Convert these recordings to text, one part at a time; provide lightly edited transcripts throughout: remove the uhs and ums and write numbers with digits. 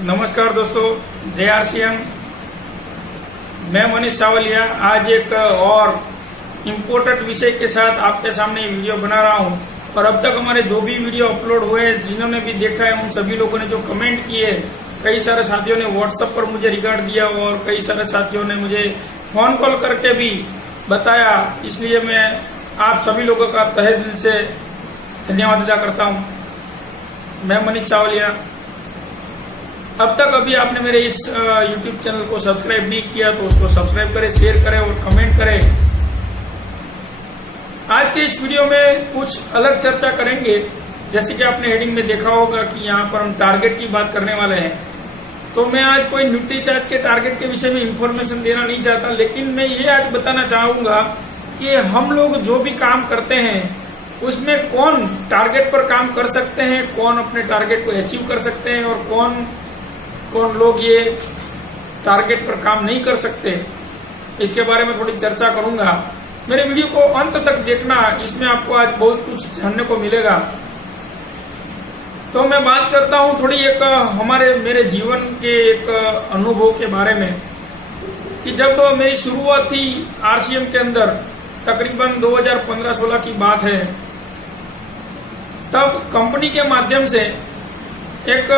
नमस्कार दोस्तों, जय आरसीएम। मैं मनीष सावलिया आज एक और इम्पोर्टेंट विषय के साथ आपके सामने वीडियो बना रहा हूं। और अब तक हमारे जो भी वीडियो अपलोड हुए, जिन्होंने भी देखा है, उन सभी लोगों ने जो कमेंट किए, कई सारे साथियों ने व्हाट्सएप पर मुझे रिकॉर्ड दिया और कई सारे साथियों ने मुझे फोन कॉल करके भी बताया। इसलिए मैं आप सभी लोगों का तहे दिल से धन्यवाद अदा करता हूं। मैं मनीष सावलिया। अब तक अभी आपने मेरे इस YouTube चैनल को सब्सक्राइब नहीं किया तो उसको सब्सक्राइब करें, शेयर करें और कमेंट करें। आज के इस वीडियो में कुछ अलग चर्चा करेंगे। जैसे कि आपने हेडिंग में देखा होगा कि यहाँ पर हम टारगेट की बात करने वाले हैं। तो मैं आज कोई न्यूट्रीचार्ज के टारगेट के विषय में इंफॉर्मेशन देना नहीं चाहता, लेकिन मैं ये आज बताना चाहूंगा कि हम लोग जो भी काम करते हैं उसमें कौन टारगेट पर काम कर सकते हैं, कौन अपने टारगेट को अचीव कर सकते हैं और कौन लोग ये टारगेट पर काम नहीं कर सकते। इसके बारे में थोड़ी चर्चा करूंगा। मेरे वीडियो को अंत तक देखना, इसमें आपको आज बहुत कुछ जानने को मिलेगा। तो मैं बात करता हूं थोड़ी एक मेरे जीवन के एक अनुभव के बारे में कि जब मेरी शुरुआत थी आरसीएम के अंदर, तकरीबन 2015-16 की बात है, तब कंपनी के माध्यम से एक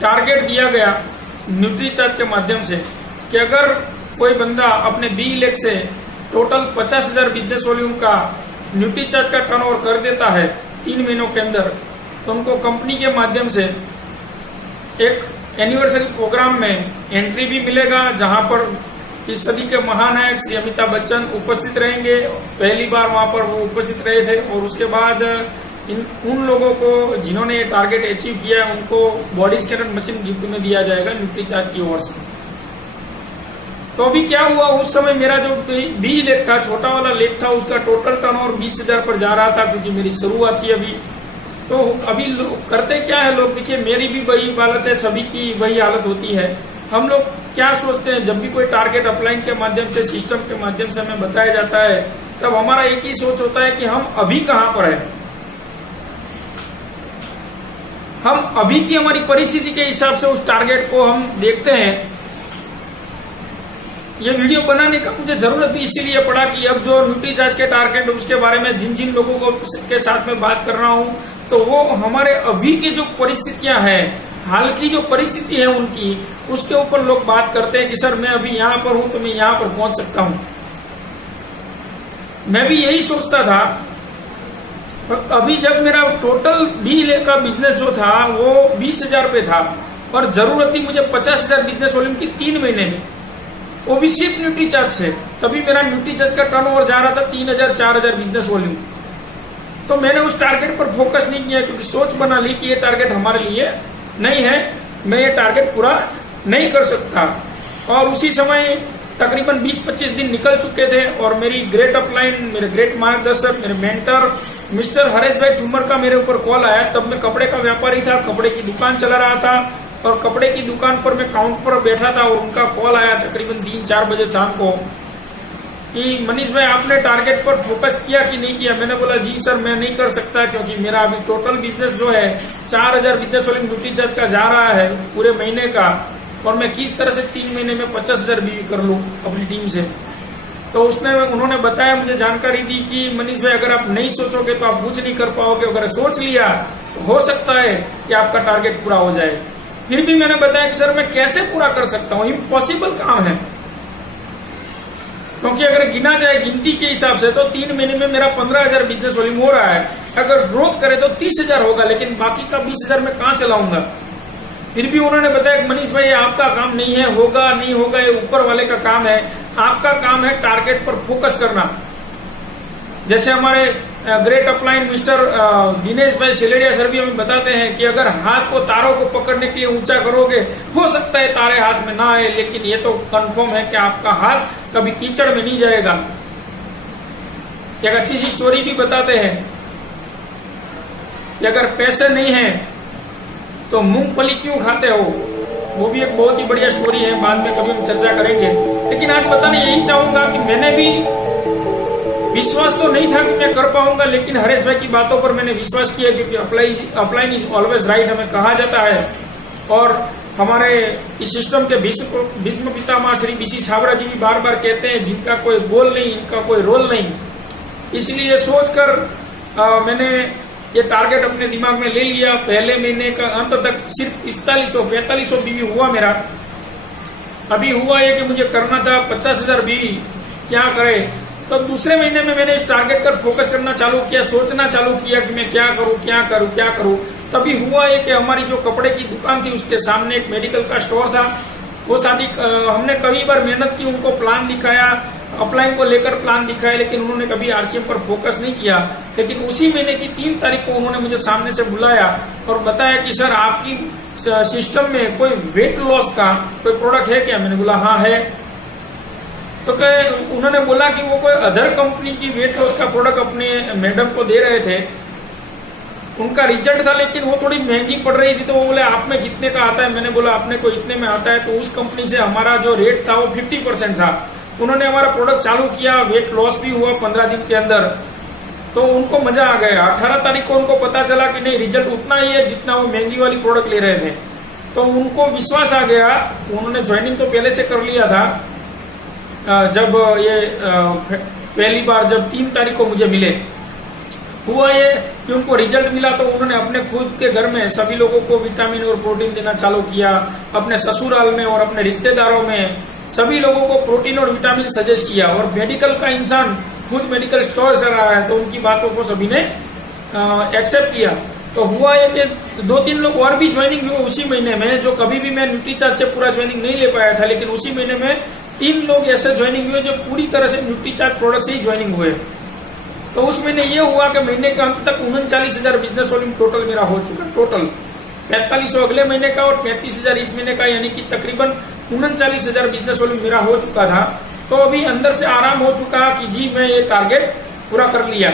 टारगेट दिया गया न्यूट्रीचार्ज के माध्यम से कि अगर कोई बंदा अपने B-Lex से टोटल 50,000 बिजनेस वॉल्यूम का न्यूट्रीचार्ज का टर्नओवर कर देता है 3 महीनों के अंदर, तो उनको कंपनी के माध्यम से एक एनिवर्सरी प्रोग्राम में एंट्री भी मिलेगा, जहां पर इस सदी के महानायक श्री अमिताभ बच्चन उपस्थित रहेंगे। पहली बार वहां पर वो उपस्थित रहे थे। और उसके बाद उन लोगों को जिन्होंने ये टारगेट अचीव किया है उनको बॉडी स्कैनर मशीन गिफ्ट में दिया जाएगा न्यूट्रीचार्ज की ओर से। तो अभी क्या हुआ, उस समय मेरा जो B-Lex था, छोटा वाला लेग था, उसका टोटल टर्नओवर 20,000 पर जा रहा था, क्योंकि मेरी शुरुआत थी अभी। तो अभी करते क्या है लोग, देखिए मेरी भी वही हालत है, सभी की वही हालत होती है। हम लोग क्या सोचते हैं, जब भी कोई टारगेट अपलाइन के माध्यम से, सिस्टम के माध्यम से हमें बताया जाता है, तब हमारा एक ही सोच होता है कि हम अभी कहां पर है। हम अभी की हमारी परिस्थिति के हिसाब से उस टारगेट को हम देखते हैं। ये वीडियो बनाने का मुझे जरूरत भी इसीलिए पड़ा कि अब जो न्यूट्रीचार्ज के टारगेट, उसके बारे में जिन लोगों को के साथ में बात कर रहा हूं, तो वो हमारे अभी की जो परिस्थितियां हैं, हाल की जो परिस्थिति है उनकी, उसके ऊपर लोग बात करते हैं कि सर मैं अभी यहाँ पर हूं तो मैं यहाँ पर पहुंच सकता हूं। मैं भी यही सोचता था। अभी जब मेरा टोटल B-Lex का बिजनेस जो था वो 20,000 पे था और जरूरत थी मुझे 50,000 बिजनेस वॉल्यूम की 3 महीने में, वो भी सिर्फ न्यूट्रीचार्ज से। तभी मेरा न्यूट्रीचार्ज का टर्नओवर जा रहा था 3,000-4,000 बिजनेस वॉल्यूम। तो मैंने उस टारगेट पर फोकस नहीं किया, क्योंकि सोच बना ली कि ये टारगेट हमारे लिए नहीं है, मैं ये टारगेट पूरा नहीं कर सकता। और उसी समय तकरीबन 20-25 दिन निकल चुके थे और मेरी ग्रेट अपलाइन, मेरे ग्रेट मार्गदर्शक, मेरे मेंटर मिस्टर हरेश भाई झूमर का मेरे ऊपर कॉल आया। तब मैं कपड़े का व्यापारी था, कपड़े की दुकान चला रहा था और कपड़े की दुकान पर मैं काउंटर पर बैठा था और उनका कॉल आया तकरीबन 3-4 बजे शाम को कि मनीष भाई आपने टारगेट पर फोकस किया कि नहीं किया। मैंने बोला जी सर मैं नहीं कर सकता, क्योंकि मेरा अभी टोटल बिजनेस जो है 4,000 बिजनेस वॉल्यूम न्यूट्रीचार्ज का जा रहा है पूरे महीने का, और मैं किस तरह से 3 महीने में 50,000 भी कर लूं अपनी टीम से। तो उन्होंने बताया, मुझे जानकारी दी कि मनीष भाई अगर आप नहीं सोचोगे तो आप कुछ नहीं कर पाओगे, अगर सोच लिया तो हो सकता है कि आपका टारगेट पूरा हो जाए। फिर भी मैंने बताया कि सर मैं कैसे पूरा कर सकता हूँ, इम्पॉसिबल काम है। क्योंकि अगर गिना जाए गिनती के हिसाब से तो 3 महीने में मेरा 15,000 बिजनेस वॉल्यूम हो रहा है। अगर ग्रोथ करे तो 30,000 होगा, लेकिन बाकी का 20,000 मैं कहां से लाऊंगा। फिर भी उन्होंने बताया कि मनीष भाई आपका काम नहीं है, होगा नहीं होगा ये ऊपर वाले का काम है, आपका काम है टारगेट पर फोकस करना। जैसे हमारे ग्रेट अपलाइन मिस्टर दिनेश भाई सिलेडिया सर भी हमें बताते हैं कि अगर हाथ को तारों को पकड़ने के लिए ऊंचा करोगे, हो सकता है तारे हाथ में ना आए, लेकिन ये तो कंफर्म है कि आपका हाथ कभी कीचड़ में नहीं जाएगा। एक अच्छी सी स्टोरी भी बताते हैं कि अगर पैसे नहीं है तो मूंगफली क्यों खाते हो, वो भी एक बहुत ही बढ़िया स्टोरी है, बाद में कभी हम चर्चा करेंगे। लेकिन आज बताना यही चाहूंगा कि मैंने भी विश्वास तो नहीं था कि मैं कर पाऊंगा, लेकिन हरेश भाई की बातों पर मैंने विश्वास किया, क्योंकि अपलाइन इज ऑलवेज राइट हमें कहा जाता है। और हमारे इस सिस्टम के भीष्म पितामह श्री बीसी छाबड़ा जी भी बार बार कहते हैं, जिनका कोई गोल नहीं, इनका कोई रोल नहीं। इसलिए सोचकर मैंने ये टारगेट अपने दिमाग में ले लिया। पहले महीने का अंत तक सिर्फ 4500 बीवी हुआ मेरा। अभी हुआ है कि मुझे करना था 50,000 बीवी, क्या करे। तो दूसरे महीने में मैंने इस टारगेट पर फोकस करना चालू किया, सोचना चालू किया कि मैं क्या करूं। तभी हुआ है कि हमारी जो कपड़े की दुकान थी उसके सामने एक मेडिकल का स्टोर था। वो शादी हमने कई बार मेहनत की, उनको प्लान दिखाया, अपलाइन को लेकर प्लान दिखाया, लेकिन उन्होंने कभी आरसीएम पर फोकस नहीं किया। लेकिन उसी महीने की 3 तारीख को उन्होंने मुझे सामने से बुलाया और बताया कि सर आपकी सिस्टम में कोई वेट लॉस का कोई प्रोडक्ट है क्या? मैंने बोला हाँ है। तो उन्होंने बोला कि वो कोई अदर कंपनी की वेट लॉस का प्रोडक्ट अपने मैडम को दे रहे थे, उनका रिजल्ट था, लेकिन वो थोड़ी महंगी पड़ रही थी। तो वो बोले आप में कितने का आता है? मैंने बोला अपने को इतने में आता है। तो उस कंपनी से हमारा जो रेट था वो 50% था। उन्होंने हमारा प्रोडक्ट चालू किया, वेट लॉस भी हुआ 15 दिन के अंदर। तो उनको मजा आ गया। 18 तारीख को उनको पता चला कि नहीं, रिजल्ट उतना ही है जितना वो महंगी वाली प्रोडक्ट ले रहे थे। तो उनको विश्वास आ गया। उन्होंने ज्वाइनिंग तो पहले से कर लिया था। जब ये पहली बार जब 3 तारीख को मुझे मिले, हुआ ये कि उनको रिजल्ट मिला तो उन्होंने अपने खुद के घर में सभी लोगों को विटामिन और प्रोटीन देना चालू किया। अपने ससुराल में और अपने रिश्तेदारों में सभी लोगों को प्रोटीन और विटामिन सजेस्ट किया। और मेडिकल का इंसान खुद मेडिकल स्टोर चला रहा है, तो उनकी बातों को सभी ने एक्सेप्ट किया। तो हुआ ये कि 2-3 लोग और भी ज्वाइनिंग हुए उसी महीने में, जो कभी भी मैं न्यूट्रीचार्ज से पूरा ज्वाइनिंग नहीं ले पाया था। लेकिन उसी महीने में 3 लोग ऐसे ज्वाइनिंग हुए जो पूरी तरह से न्यूट्रीचार्ज प्रोडक्ट से ही ज्वाइनिंग हुए। तो उस महीने ये हुआ कि महीने के अंत तक 39,000 बिजनेस वॉल्यूम टोटल मेरा हो चुका। टोटल 4500 अगले महीने का और 35,000 इस महीने का, यानी कि तकरीबन 39,000 बिजनेस वॉल्यूम मेरा हो चुका था। तो अभी अंदर से आराम हो चुका कि जी मैं ये टारगेट पूरा कर लिया,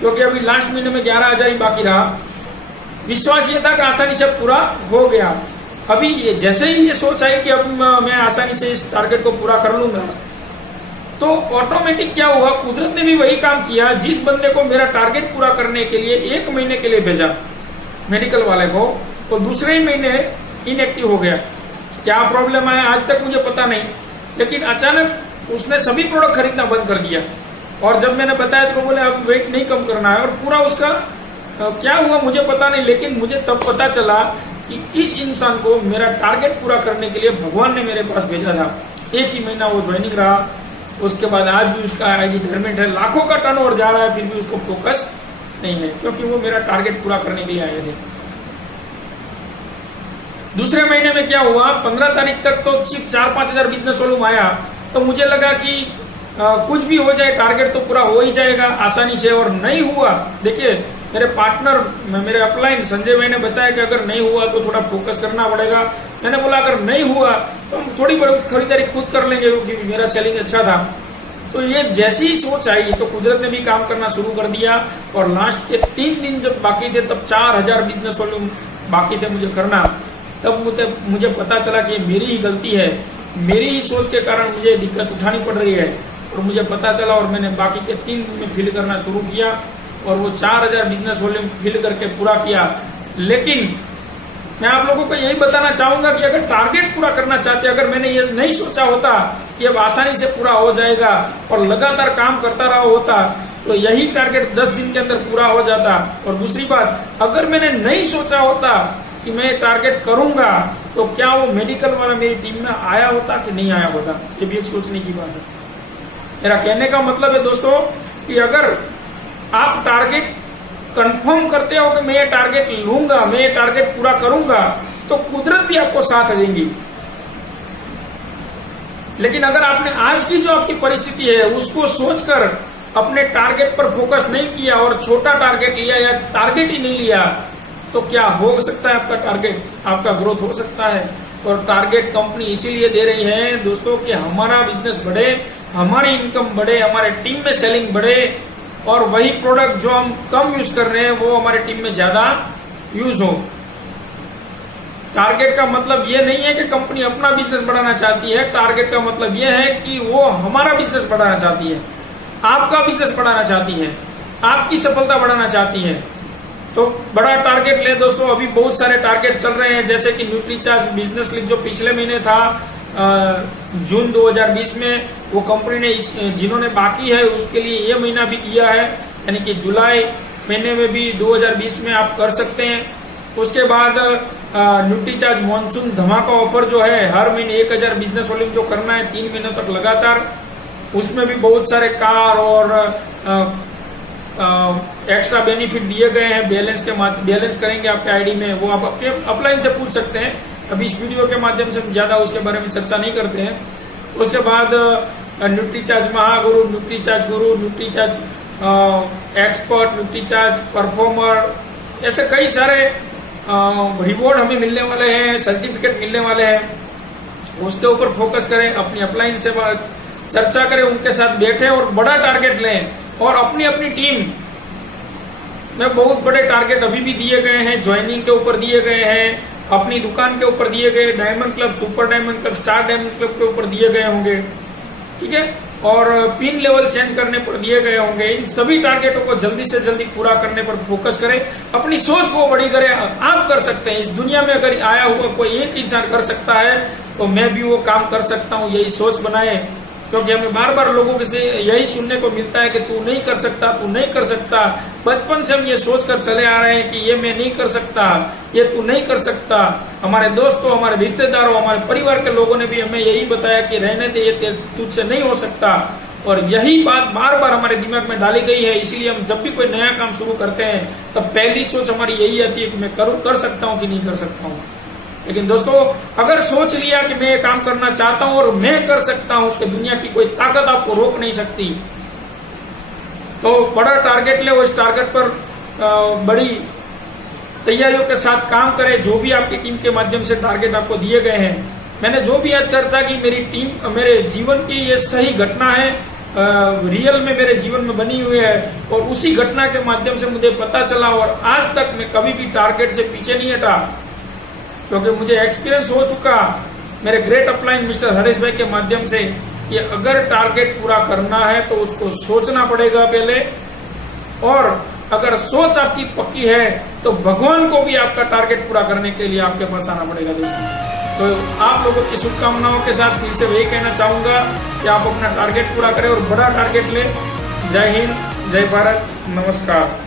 क्योंकि अभी लास्ट महीने में 11,000 ही बाकी रहा। विश्वास ये था कि आसानी से पूरा हो गया। अभी जैसे ही ये सोच आई कि अब मैं आसानी से इस टारगेट को पूरा कर लूंगा, तो ऑटोमेटिक क्या हुआ, कुदरत ने भी वही काम किया। जिस बंदे को मेरा टारगेट पूरा करने के लिए 1 महीने के लिए भेजा मेडिकल वाले को, तो दूसरे ही महीने इनएक्टिव हो गया। क्या प्रॉब्लम आया आज तक मुझे पता नहीं, लेकिन अचानक उसने सभी प्रोडक्ट खरीदना बंद कर दिया। और जब मैंने बताया तो बोले अब वेट नहीं कम करना है। और पूरा उसका क्या हुआ मुझे पता नहीं, लेकिन मुझे तब पता चला कि इस इंसान को मेरा टारगेट पूरा करने के लिए भगवान ने मेरे पास भेजा था। 1 ही महीना वो ज्वाइनिंग रहा, उसके बाद आज भी उसका आईडी डरमेंट है, लाखों का टर्नओवर जा रहा है, फिर भी उसको फोकस नहीं है, क्योंकि वो मेरा टारगेट पूरा करने के लिए आए थे। दूसरे महीने में क्या हुआ, 15 तारीख तक तो सिर्फ 4-5 हजार बिजनेस वॉल्यूम आया। तो मुझे लगा कि कुछ भी हो जाए टारगेट तो पूरा हो ही जाएगा आसानी से, और नहीं हुआ। देखिए मेरे पार्टनर, मेरे अपलाइन संजय भाई ने बताया कि अगर नहीं हुआ तो थोड़ा फोकस करना पड़ेगा। मैंने बोला अगर नहीं हुआ तो हम थोड़ी बहुत खरीदारी खुद कर लेंगे, क्योंकि मेरा सेलिंग अच्छा था। तो ये जैसी ही सोच आई तो कुदरत ने भी काम करना शुरू कर दिया। और लास्ट के 3 दिन जब बाकी थे, तब 4,000 बिजनेस वॉल्यूम बाकी थे मुझे करना। तब मुझे पता चला कि मेरी ही गलती है, मेरी ही सोच के कारण मुझे दिक्कत उठानी पड़ रही है। और मुझे पता चला और मैंने बाकी के 3 दिन में फिल करना शुरू किया और वो 4,000 बिजनेस वॉल्यूम फिल करके पूरा किया। लेकिन मैं आप लोगों को यही बताना चाहूंगा कि अगर टारगेट पूरा करना चाहते, अगर मैंने ये नहीं सोचा होता कि अब आसानी से पूरा हो जाएगा और लगातार काम करता रहा होता, तो यही टारगेट 10 दिन के अंदर पूरा हो जाता। और दूसरी बात, अगर मैंने नहीं सोचा होता कि मैं टारगेट करूंगा, तो क्या वो मेडिकल वाला मेरी टीम में आया होता कि नहीं आया होता, ये भी एक सोचने की बात है। मेरा कहने का मतलब है दोस्तों कि अगर आप टारगेट कंफर्म करते हो कि मैं ये टारगेट लूंगा, मैं ये टारगेट पूरा करूंगा, तो कुदरत भी आपको साथ देंगी। लेकिन अगर आपने आज की जो आपकी परिस्थिति है उसको सोचकर अपने टारगेट पर फोकस नहीं किया और छोटा टारगेट लिया या टारगेट ही नहीं लिया, तो क्या हो सकता है आपका टारगेट, आपका ग्रोथ हो सकता है। और टारगेट कंपनी इसीलिए दे रही है दोस्तों कि हमारा बिजनेस बढ़े, हमारी इनकम बढ़े, हमारे टीम में सेलिंग बढ़े, और वही प्रोडक्ट जो हम कम यूज कर रहे हैं वो हमारे टीम में ज्यादा यूज हो। टारगेट का मतलब ये नहीं है कि कंपनी अपना बिजनेस बढ़ाना चाहती है। टारगेट का मतलब ये है कि वो हमारा बिजनेस बढ़ाना चाहती है, आपका बिजनेस बढ़ाना चाहती है, आपकी सफलता बढ़ाना चाहती है। तो बड़ा टारगेट ले दोस्तों। अभी बहुत सारे टारगेट चल रहे हैं, जैसे कि न्यूट्रीचार्ज बिजनेस लीग जो पिछले महीने था जून 2020 में, वो कंपनी ने जिन्होंने बाकी है उसके लिए ये महीना भी किया है, यानी कि जुलाई महीने में भी 2020 में आप कर सकते हैं। उसके बाद न्यूट्रीचार्ज मॉनसून धमाका ऑफर जो है, हर महीने 1000 बिजनेस वॉल्यूम जो करना है 3 महीनों तक लगातार, उसमें भी बहुत सारे कार और एक्स्ट्रा बेनिफिट दिए गए हैं। बैलेंस करेंगे आपके आईडी में, वो आप आपके अपलाइन से पूछ सकते हैं। अभी इस वीडियो के माध्यम से हम ज्यादा उसके बारे में चर्चा नहीं करते हैं। उसके बाद न्यूट्रीचार्ज महागुरु, न्यूट्रीचार्ज गुरु, न्यूट्रीचार्ज एक्सपर्ट, न्यूट्रीचार्ज परफॉर्मर, ऐसे कई सारे रिवॉर्ड हमें मिलने वाले हैं, सर्टिफिकेट मिलने वाले हैं। उसके ऊपर फोकस करें, अपनी अपलाइन से चर्चा करें, उनके साथ बैठे और बड़ा टारगेट लें। और अपनी अपनी टीम में बहुत बड़े टारगेट अभी भी दिए गए हैं, ज्वाइनिंग के ऊपर दिए गए हैं, अपनी दुकान के ऊपर दिए गए, diamond club, super diamond club, star diamond club के ऊपर दिए गए होंगे, ठीक है, और पिन लेवल चेंज करने पर दिए गए होंगे। इन सभी टारगेटों को जल्दी से जल्दी पूरा करने पर फोकस करें, अपनी सोच को बड़ी करें। आप कर सकते हैं। इस दुनिया में अगर आया हुआ कोई एक इंसान कर सकता है तो मैं भी वो काम कर सकता हूँ, यही सोच बनाए। क्योंकि हमें बार बार लोगों से यही सुनने को मिलता है कि तू नहीं कर सकता, तू नहीं कर सकता। बचपन से हम ये सोचकर चले आ रहे हैं कि ये मैं नहीं कर सकता, ये तू नहीं कर सकता। हमारे दोस्तों, हमारे रिश्तेदारों, हमारे परिवार के लोगों ने भी हमें यही बताया कि रहने दे, ये तुझसे नहीं हो सकता। और यही बात बार बार हमारे दिमाग में डाली गई है। इसीलिए हम जब भी कोई नया काम शुरू करते हैं तब पहली सोच हमारी यही आती है कि मैं कर सकता हूँ कि नहीं कर सकता हूँ। लेकिन दोस्तों, अगर सोच लिया कि मैं ये काम करना चाहता हूं और मैं कर सकता हूं, कि दुनिया की कोई ताकत आपको रोक नहीं सकती, तो बड़ा टारगेट ले, उस टारगेट पर बड़ी तैयारियों के साथ काम करें। जो भी आपकी टीम के माध्यम से टारगेट आपको दिए गए हैं, मैंने जो भी आज चर्चा की, मेरी टीम, मेरे जीवन की ये सही घटना है, रियल में मेरे जीवन में बनी हुई है, और उसी घटना के माध्यम से मुझे पता चला। और आज तक मैं कभी भी टारगेट से पीछे नहीं हटा, क्योंकि मुझे एक्सपीरियंस हो चुका मेरे ग्रेट अपलाइन मिस्टर हरीश भाई के माध्यम से कि अगर टारगेट पूरा करना है तो उसको सोचना पड़ेगा पहले, और अगर सोच आपकी पक्की है तो भगवान को भी आपका टारगेट पूरा करने के लिए आपके पास आना पड़ेगा दोस्तों। तो आप लोगों की शुभकामनाओं के साथ फिर से वही कहना चाहूंगा कि आप अपना टारगेट पूरा करें और बड़ा टारगेट लें। जय हिंद, जय भारत, नमस्कार।